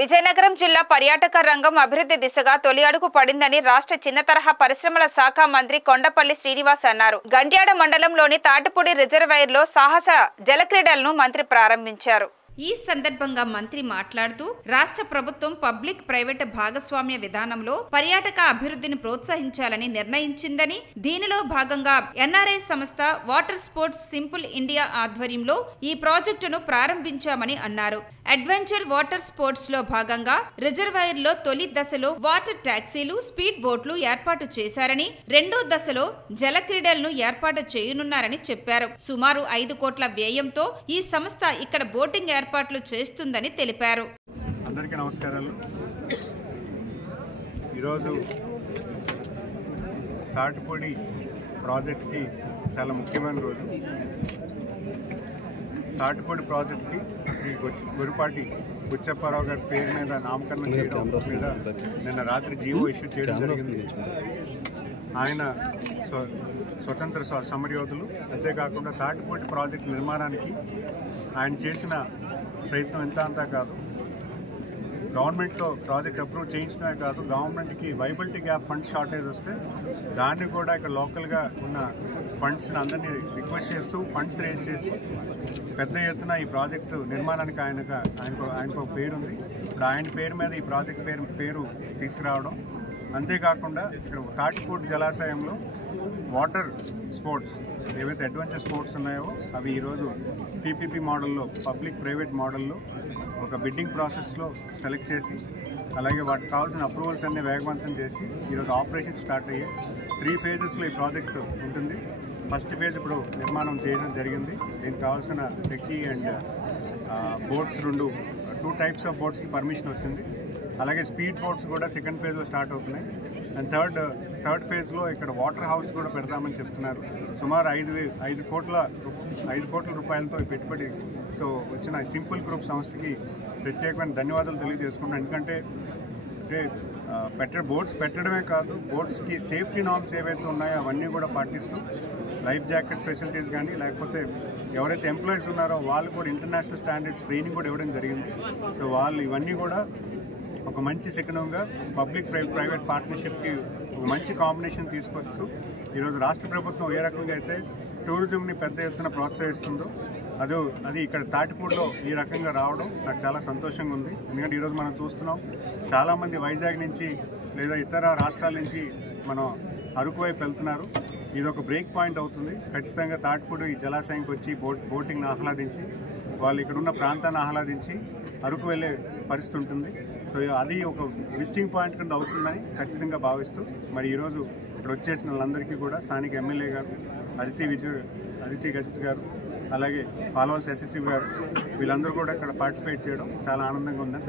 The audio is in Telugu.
విజయనగరం జిల్లా పర్యాటక రంగం అభివృద్ధి దిశగా తొలి అడుగు పడిందని రాష్ట్ర చిన్న తరహా పరిశ్రమల శాఖ మంత్రి కొండపల్లి శ్రీనివాస్ అన్నారు. గండ్యాడ మండలంలోని తాటిపూడి రిజర్వాయర్లో సాహస జలక్రీడలను మంత్రి ప్రారంభించారు. ఈ సందర్భంగా మంత్రి మాట్లాడుతూ రాష్ట్ర ప్రభుత్వం పబ్లిక్ ప్రైవేట్ భాగస్వామ్య విధానంలో పర్యాటక అభివృద్ధిని ప్రోత్సహించాలని నిర్ణయించిందని, దీనిలో భాగంగా ఎన్ఆర్ఐ సంస్థ వాటర్ స్పోర్ట్స్ సింపుల్ ఇండియా ఆధ్వర్యంలో ఈ ప్రాజెక్టును ప్రారంభించామని అన్నారు. అడ్వెంచర్ వాటర్ స్పోర్ట్స్ లో భాగంగా రిజర్వాయర్లో తొలి దశలో వాటర్ టాక్సీలు, స్పీడ్ బోట్లు ఏర్పాటు చేశారని, రెండో దశలో జల క్రీడలను ఏర్పాటు చేయనున్నారని చెప్పారు. సుమారు 5 కోట్ల వ్యయంతో ఈ సంస్థ ఇక్కడ బోటింగ్ ఏర్పాట్లు చేస్తుందని తెలిపారు. అందరికీ నమస్కారాలు. ఈరోజు తాటిపూడి ప్రాజెక్ట్కి చాలా ముఖ్యమైన రోజు. తాటిపూడి ప్రాజెక్ట్కి శ్రీ గురిపాటి బుచ్చప్పారావు గారి పేరు మీద నామకరణం చేయడం మీద నిన్న రాత్రి జీవో ఇష్యూ చేయడం జరిగింది. ఆయన స్వతంత్ర సమరయోధులు. అంతేకాకుండా తాటిపూడి ప్రాజెక్టు నిర్మాణానికి ఆయన చేసిన ప్రయత్నం ఎంత అంతా కాదు. గవర్నమెంట్తో ప్రాజెక్ట్ అప్రూవ్ చేయించడమే కాదు, గవర్నమెంట్కి వైబిలిటీ గ్యాప్ ఫండ్స్ షార్టేజ్ వస్తే దాన్ని కూడా ఇక్కడ లోకల్గా ఉన్న ఫండ్స్ని అందరినీ రిక్వెస్ట్ చేస్తూ ఫండ్స్ రేజ్ చేసి పెద్ద ఎత్తున ఈ ప్రాజెక్టు నిర్మాణానికి ఆయనకు పేరు ఉంది. ఇప్పుడు ఆయన పేరు మీద ఈ ప్రాజెక్ట్ పేరు తీసుకురావడం, అంతేకాకుండా ఇక్కడ తాటిపూడి జలాశయంలో వాటర్ స్పోర్ట్స్ ఏవైతే అడ్వెంచర్ స్పోర్ట్స్ ఉన్నాయో అవి ఈరోజు పీపీపీ మోడల్లో, పబ్లిక్ ప్రైవేట్ మోడల్లో ఒక బిడ్డింగ్ ప్రాసెస్లో సెలెక్ట్ చేసి, అలాగే వాటికి కావాల్సిన అప్రూవల్స్ అన్నీ వేగవంతం చేసి ఈరోజు ఆపరేషన్ స్టార్ట్ అయ్యాయి. 3 ఫేజెస్లో ఈ ప్రాజెక్టు ఉంటుంది. ఫస్ట్ ఫేజ్ ఇప్పుడు నిర్మాణం చేయడం జరిగింది. దీనికి కావాల్సిన డెక్కీ అండ్ బోట్స్ 2 టైప్స్ ఆఫ్ బోట్స్కి పర్మిషన్ వచ్చింది. అలాగే స్పీడ్ బోట్స్ కూడా సెకండ్ ఫేజ్లో స్టార్ట్ అవుతున్నాయి. అండ్ థర్డ్ ఫేజ్లో ఇక్కడ వాటర్ హౌస్ కూడా పెడతామని చెప్తున్నారు. సుమారు 5 కోట్ల రూపాయలతో ఈ పెట్టుబడితో వచ్చిన సింపుల్ గ్రూప్ సంస్థకి ప్రత్యేకమైన ధన్యవాదాలు తెలియజేసుకున్నాను. ఎందుకంటే బోట్స్ పెట్టడమే కాదు, బోట్స్కి సేఫ్టీ నార్మ్స్ ఏవైతే ఉన్నాయో అవన్నీ కూడా పాటిస్తూ లైఫ్ జాకెట్ ఫెసిలిటీస్ కానీ, లేకపోతే ఎవరైతే ఎంప్లాయీస్ ఉన్నారో వాళ్ళు కూడా ఇంటర్నేషనల్ స్టాండర్డ్స్ ట్రైనింగ్ కూడా ఇవ్వడం జరిగింది. సో వాళ్ళు ఇవన్నీ కూడా ఒక మంచి శకనంగా పబ్లిక్ ప్రైవేట్ పార్ట్నర్షిప్కి ఒక మంచి కాంబినేషన్ తీసుకొస్తూ ఈరోజు రాష్ట్ర ప్రభుత్వం ఏ రకంగా అయితే టూరిజంని పెద్ద ఎత్తున ప్రోత్సహిస్తుందో అది ఇక్కడ తాటిపూడిలో ఈ రకంగా రావడం నాకు చాలా సంతోషంగా ఉంది. ఎందుకంటే ఈరోజు మనం చూస్తున్నాం, చాలామంది వైజాగ్ నుంచి లేదా ఇతర రాష్ట్రాల నుంచి మనం అరకు వైపు వెళ్తున్నారు. ఇది ఒక బ్రేక్ పాయింట్ అవుతుంది. ఖచ్చితంగా తాటిపూడి జలాశయంకి వచ్చి బోటింగ్ని ఆహ్లాదించి, వాళ్ళు ఇక్కడ ఉన్న ప్రాంతాన్ని ఆహ్లాదించి అరకు వెళ్ళే పరిస్థితి ఉంటుంది. సో అది ఒక విజిటింగ్ పాయింట్ కింద అవుతుందని ఖచ్చితంగా భావిస్తూ, మరి ఈరోజు ఇక్కడ వచ్చేసిన వాళ్ళందరికీ కూడా స్థానిక ఎమ్మెల్యే గారు అదితి గజత్ గారు, అలాగే పాల్వాల్స్ ఎస్ఎస్సీ గారు, వీళ్ళందరూ కూడా ఇక్కడ పార్టిసిపేట్ చేయడం చాలా ఆనందంగా ఉందని